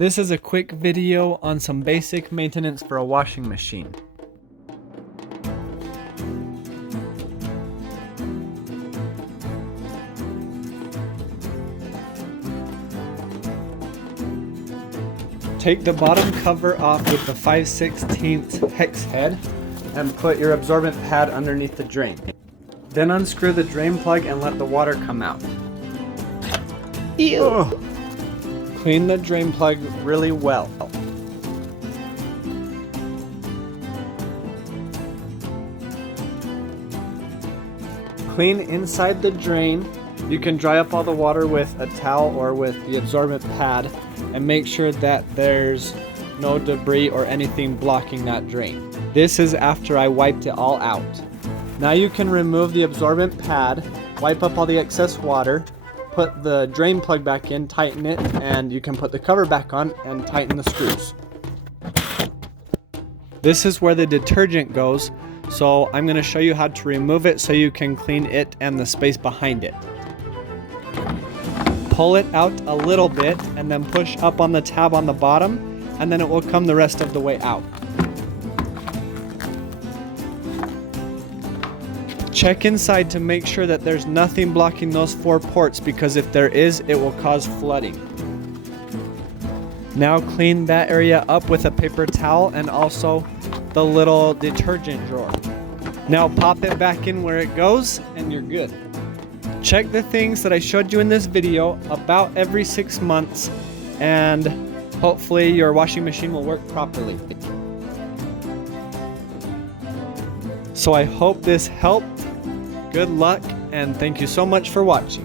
This is a quick video on some basic maintenance for a washing machine. Take the bottom cover off with the 5/16 hex head and put your absorbent pad underneath the drain. Then unscrew the drain plug and let the water come out. Ew. Ugh. Clean the drain plug really well. Clean inside the drain. You can dry up all the water with a towel or with the absorbent pad and make sure that there's no debris or anything blocking that drain. This is after I wiped it all out. Now you can remove the absorbent pad, wipe up all the excess water, put the drain plug back in, tighten it, and you can put the cover back on and tighten the screws. This is where the detergent goes, so I'm going to show you how to remove it so you can clean it and the space behind it. Pull it out a little bit and then push up on the tab on the bottom, and then it will come the rest of the way out. Check inside to make sure that there's nothing blocking those 4 ports, because if there is, it will cause flooding. Now clean that area up with a paper towel and also the little detergent drawer. Now pop it back in where it goes and you're good. Check the things that I showed you in this video about every 6 months, and hopefully your washing machine will work properly. So I hope this helped. Good luck, and thank you so much for watching.